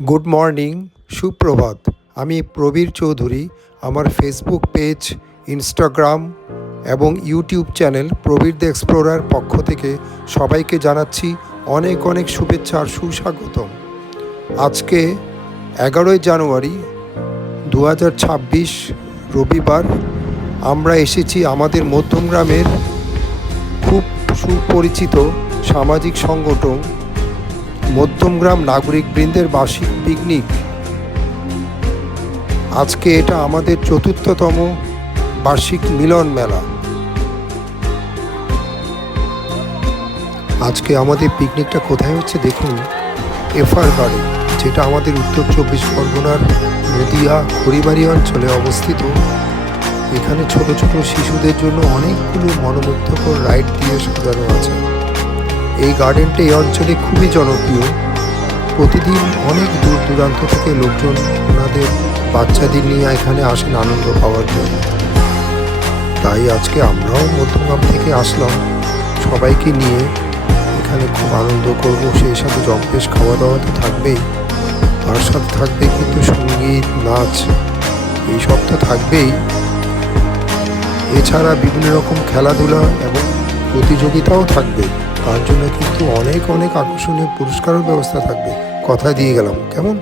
Good morning, সুপ্রভাত। আমি প্রবীর চৌধুরী। আমার ফেসবুক পেজ, ইনস্টাগ্রাম এবং YouTube channel Prabir the explorer পক্ষ থেকে সবাইকে জানাচ্ছি অনেক অনেক শুভেচ্ছা আর সুস্বাগতম। আজকে 11ই জানুয়ারি 2026 রবিবার। আমরা এসেছি আমাদের মধ্যমগ্রামের খুব সুপরিচিত সামাজিক সংগঠন মধ্যমগ্রাম নাগরিকবৃন্দের বার্ষিক পিকনিক। আজকে এটা আমাদের ৪র্থতম বার্ষিক মিলন মেলা। আজকে আমাদের পিকনিকটা কোথায় হচ্ছে দেখুন, এফআর বাড়ি, যেটা আমাদের উত্তর ২৪ পরগনার নদিয়া খড়িবাড়ি অঞ্চলে অবস্থিত। এখানে ছোট ছোট শিশুদের জন্য অনেকগুলো মনোমুগ্ধকর রাইড দিয়ে সাজানো আছে। এই গার্ডেনটা এই অঞ্চলে খুবই জনপ্রিয়। প্রতিদিন অনেক দূর দূরান্ত থেকে লোকজন ওনাদের বাচ্চাদের নিয়ে এখানে আসেন আনন্দ পাওয়ার জন্য। তাই আজকে আমরাও মধ্যমগ্রাম থেকে আসলাম সবাইকে নিয়ে। এখানে খুব আনন্দ করব, সেই সাথে জম্পেশ খাওয়া দাওয়া তো থাকবেই, তার সাথে থাকবে কিন্তু সঙ্গীত, নাচ, এইসব তো থাকবেই। এছাড়া বিভিন্ন রকম খেলাধুলা এবং প্রতিযোগিতাও থাকবে। তার জন্য কিন্তু অনেক অনেক আকর্ষণীয় পুরস্কারের ব্যবস্থা থাকবে। কথা দিয়ে গেলাম, কেমন?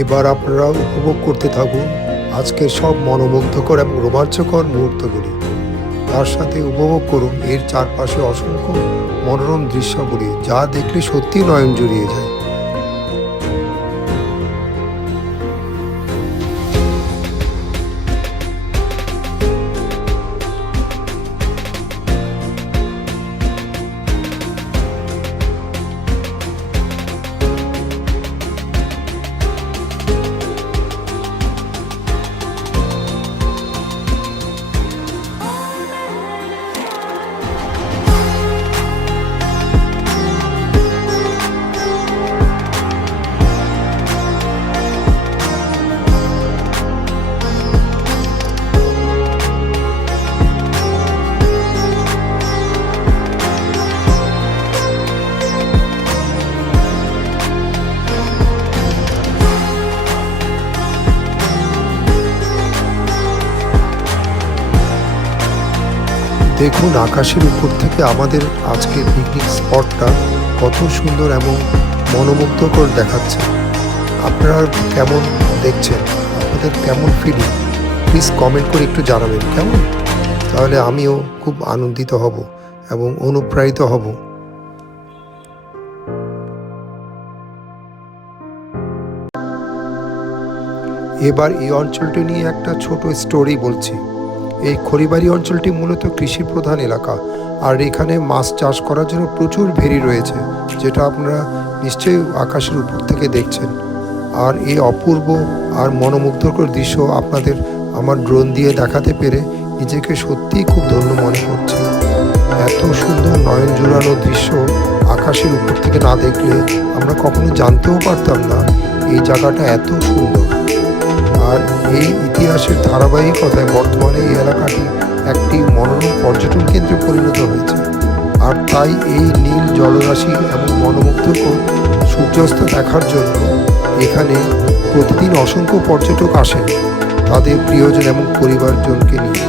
এবার আপনারা উপভোগ করতে থাকুন আজকের সব মনোমুগ্ধকর এবং রোমাঞ্চকর মুহূর্তগুলি। তার সাথে উপভোগ করুন এর চারপাশে অসংখ্য মনোরম দৃশ্যগুলি, যা দেখলে সত্যি নয়ন জুড়িয়ে যায়। দেখুন আকাশের উপর থেকে আমাদের আজকের পিকনিক স্পটটা কত সুন্দর এবং মনোমুগ্ধকর দেখাচ্ছে। আপনারা কেমন দেখছেন? আপনাদের কেমন ফিলিং? প্লিজ কমেন্ট করে একটু জানাবেন, কেমন? তাহলে আমিও খুব আনন্দিত হব এবং অনুপ্রাণিত হব। এবার এই অঞ্চলটি নিয়ে একটা ছোট স্টোরি বলছি। এই খড়িবাড়ি অঞ্চলটি মূলত কৃষি প্রধান এলাকা, আর এখানে মাছ চাষ করার জন্য প্রচুর ভেরি রয়েছে, যেটা আপনারা নিশ্চয়ই আকাশের উপর থেকে দেখছেন। আর এই অপূর্ব আর মনোমুগ্ধকর দৃশ্য আপনাদের আমার ড্রোন দিয়ে দেখাতে পেরে নিজেকে সত্যিই খুব ধন্য মনে করছি। এত সুন্দর নয়ন জুড়ানো দৃশ্য আকাশের উপর থেকে না দেখলে আমরা কখনো জানতেও পারতাম না এই জায়গাটা এত সুন্দর। আর এই ইতিহাসের ধারাবাহিকতায় বর্তমানে এই এলাকাটি একটি মনোরম পর্যটন কেন্দ্রে পরিণত হয়েছে। আর তাই এই নীল জলরাশি এবং মনোমুগ্ধকর সূর্যাস্ত দেখার জন্য এখানে প্রতিদিন অসংখ্য পর্যটক আসেন তাদের প্রিয়জন এবং পরিবারজনকে নিয়ে।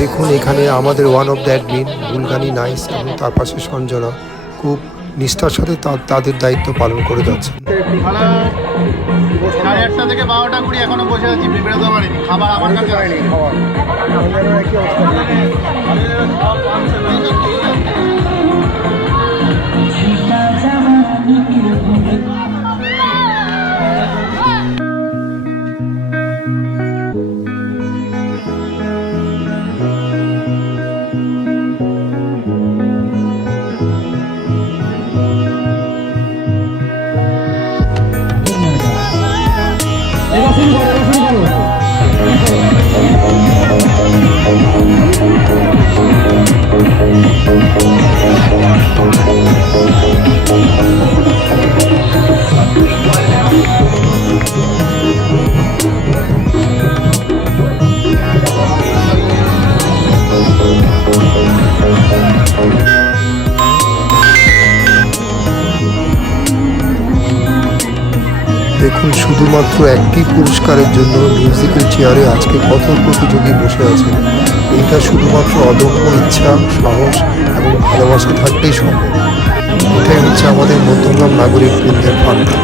দেখুন এখানে আমাদের ওয়ান অফ দ্য অ্যাডমিন বুলগানি নাইস এবং তার পাশে সঞ্জনা খুব নিষ্ঠার সাথে তাদের দায়িত্ব পালন করে যাচ্ছে। 8:30 থেকে 12:20 এখনো বসে আছি, বেরোতে পারিনি। খাবার আমার কাছে হয়নি। দেখুন শুধুমাত্র একটি পুরস্কারের জন্য মিউজিক্যাল চেয়ারে আজকে কত প্রতিযোগী বসে আছে। এটা শুধুমাত্র অদম্য ইচ্ছা, সাহস এবং ভালোবাসা থাকলেই সম্ভব। এটাই হচ্ছে আমাদের মধ্যমগ্রাম নাগরিক বৃন্দের ফান্ডা।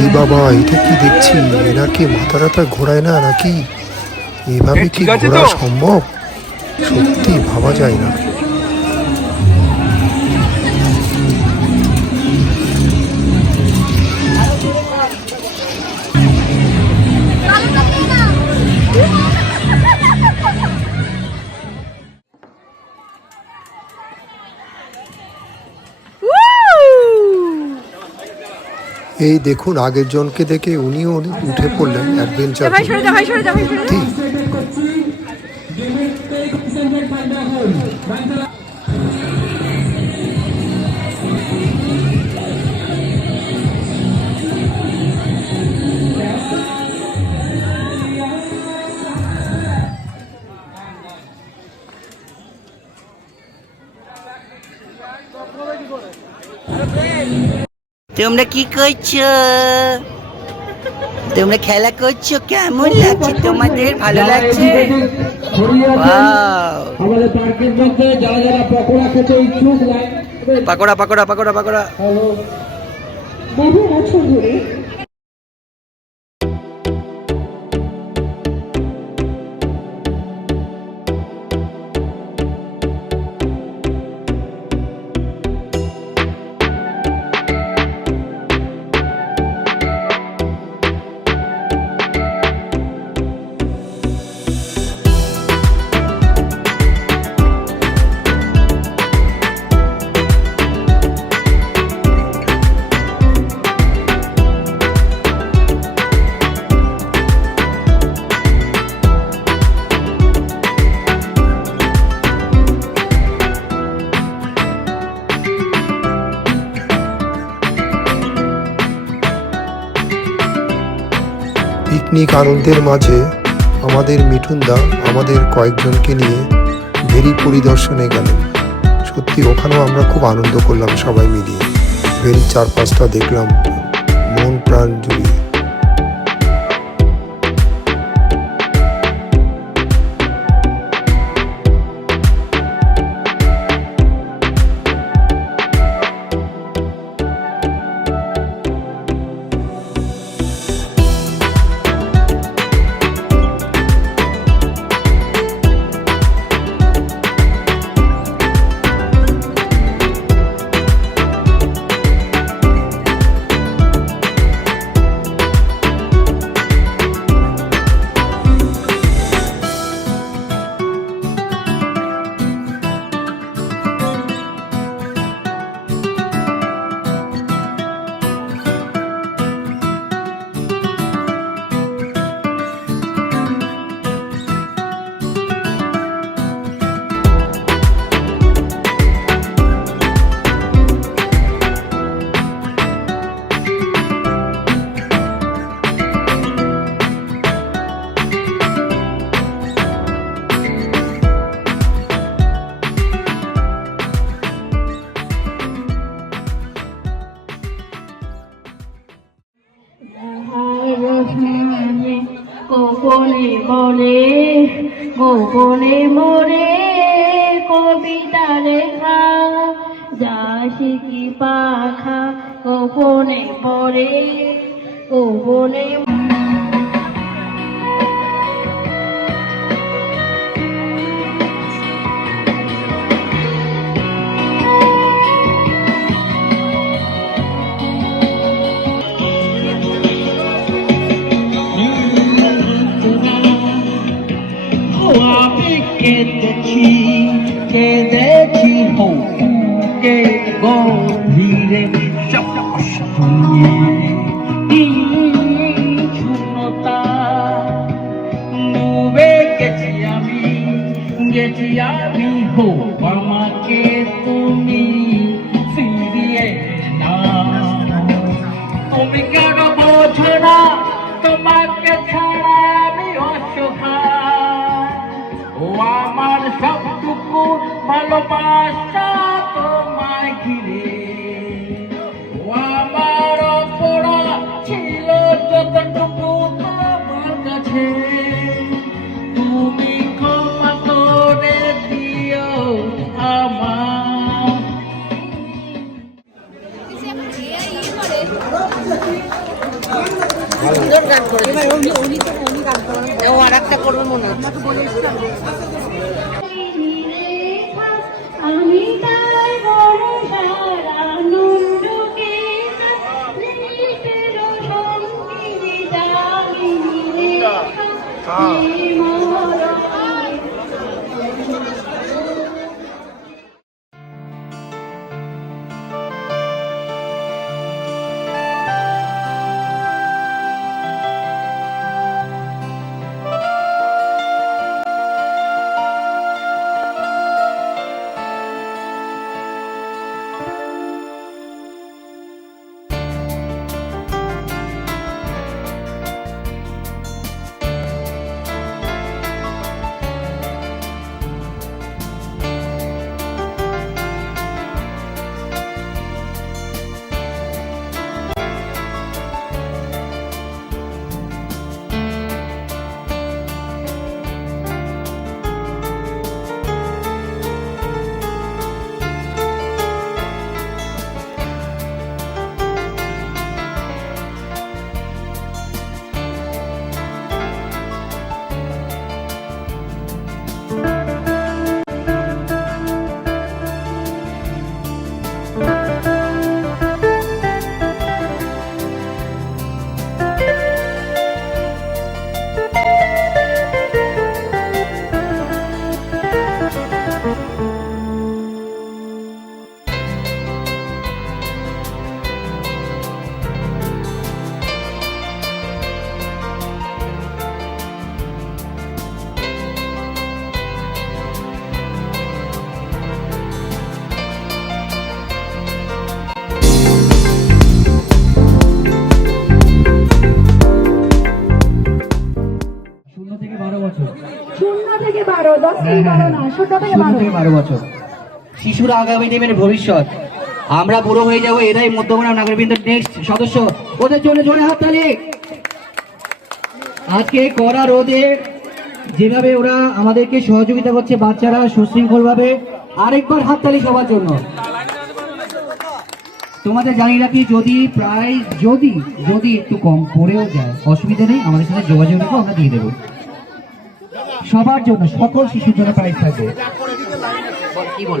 এই বাবা, এটা কি দেখছি? এরা কি মাথা টাথা ঘোরায় না নাকি? এভাবে কি ঘোরা সম্ভব? সত্যি ভাবা যায় না। এই দেখুন আগের জনকে দেখে উনিও উঠে পড়লেন অ্যাডভেঞ্চার। তোমরা কি করছো? তোমরা খেলা করছো? কেমন লাগছে তোমাদের? ভালো লাগছে? আমাদের পার্কের মধ্যে যারা যারা পকোড়া খেতে ইচ্ছুক, পাকোড়া পাকোড়া পাকোড়া পাকোড়া বহু বছর ধরে পিকনিক আনন্দের মাঝে আমাদের মিঠুনদা আমাদের কয়েকজনকে নিয়ে ভেরি পরিদর্শনে গেলেন। সত্যি ওখানেও আমরা খুব আনন্দ করলাম সবাই মিলিয়ে, ভেরি চারপাশটা দেখলাম মন প্রাণ জুড়িয়ে। গোপনে বলে গোপনে মোরে কবিতা লেখা যা শিখি পাখা গোপনে পড়ে গোপনে কেঁদেছি কেঁদেছি হৌকে গভীরে শূন্যতা ডুবে গেছি আমি হো আমাকে তুমি ফিরিয়ে না তুমি কেন বোঝো না তোমাকে ছাড়া আমি অসহায় ও আমার সবটুকু ভালোবাসা তোমায় ঘিরে ও আমার অপরাধ ছিল যতটুকু তোমার কাছে তুমি ক্ষমা করে দিও আমার আমি তাই বড় সারানন্দকে পেল সঙ্গী দামিনী রেখা শূন্য থেকে 12 বছর। শিশুরা আগামী দিনের ভবিষ্যৎ। আমরা বুড়ো হয়ে যাবো, এরাই মধ্যমগ্রাম নাগরিকবৃন্দের নেক্সট সদস্য। ওদের জন্য জোরে হাততালি। আজকে কড়া রোদে যেভাবে ওরা আমাদেরকে সহযোগিতা করছে, বাচ্চারা সুশৃঙ্খল ভাবে, আরেকবার হাততালি সবার জন্য। তোমাদের জানি রাখি, যদি প্রাইস যদি একটু কম পড়েও যায় অসুবিধা নেই, আমাদের সাথে যোগাযোগ রেখে আমরা দিয়ে দেবো। সবার জন্য, সকল শিশুর জন্য প্রাইস থাকবে। কি বল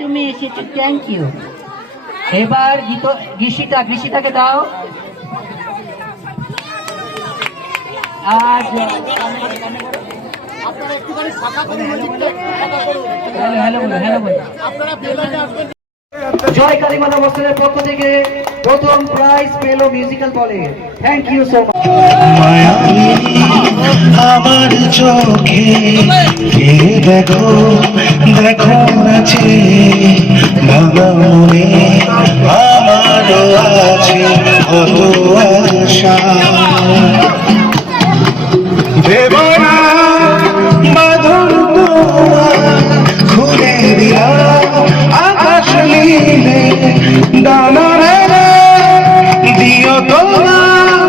তুমি এসেছো, থ্যাংক ইউ। এবার গীষিতাকে দাও। আজ জয় কালীমাতা বস্ত্রের পক্ষ থেকে প্রথম প্রাইজ পেল মিউজিক্যাল বলে। Thank you so much. আমার চোখে দেখো দেখো আছে ভাঙা মনে আমারও আছে কত আশা দেবনা বাঁধন তোমার খুলে দিয়া আকাশ নীলে ডানা দিও তোমার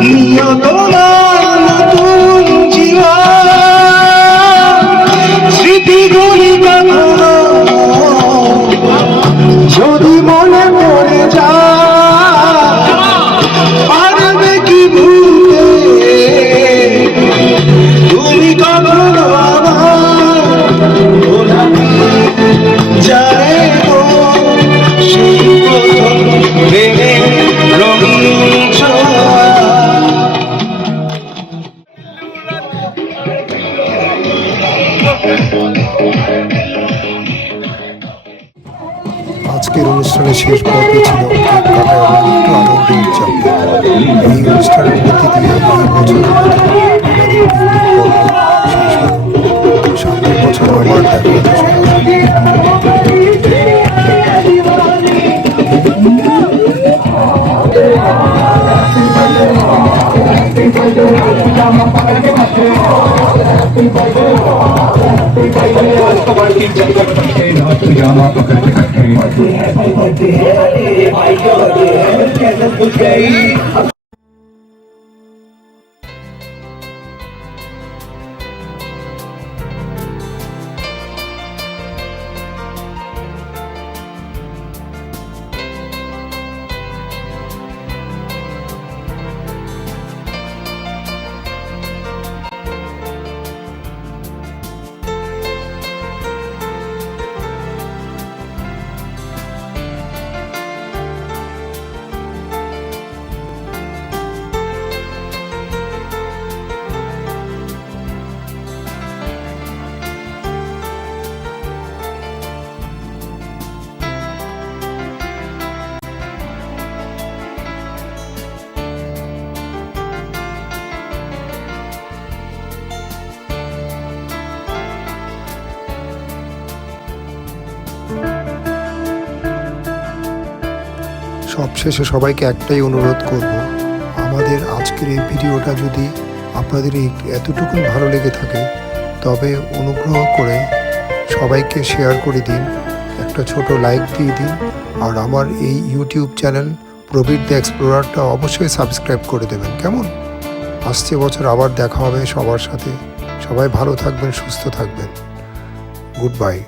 নিও তোমার নতুন জীবন স্মৃতিগুলি কখনো যদি মনে পড়ে যায় পারবে কি ভুলতে তুমি কখনো আমার ভোলাতে যায় গো সেই প্রথম প্রেমের রঙিন ছোঁয়া। আজকের অনুষ্ঠানের শেষ পর্বে ছিল কেক কাটা এবং একটু আনন্দ উদযাপন। এই অনুষ্ঠানের মধ্যে দিয়ে এই বছর আমাদের পিকনিক পর্ব শেষ হল। সামনের বছর আবার দেখা হবে সবার। সবশেষে সবাইকে একটাই অনুরোধ করব, আমাদের আজকের এই ভিডিওটা যদি আপনাদের এতটুকু ভালো লেগে থাকে তবে অনুগ্রহ করে সবাইকে শেয়ার করে দিন, একটা ছোট লাইক দিয়ে দিন, আর আমার এই ইউটিউব চ্যানেল প্রবীর দ্য এক্সপ্লোরারটা অবশ্যই সাবস্ক্রাইব করে দেবেন। কেমন? আসছে বছর আবার দেখা হবে সবার সাথে। সবাই ভালো থাকবেন, সুস্থ থাকবেন। Good bye.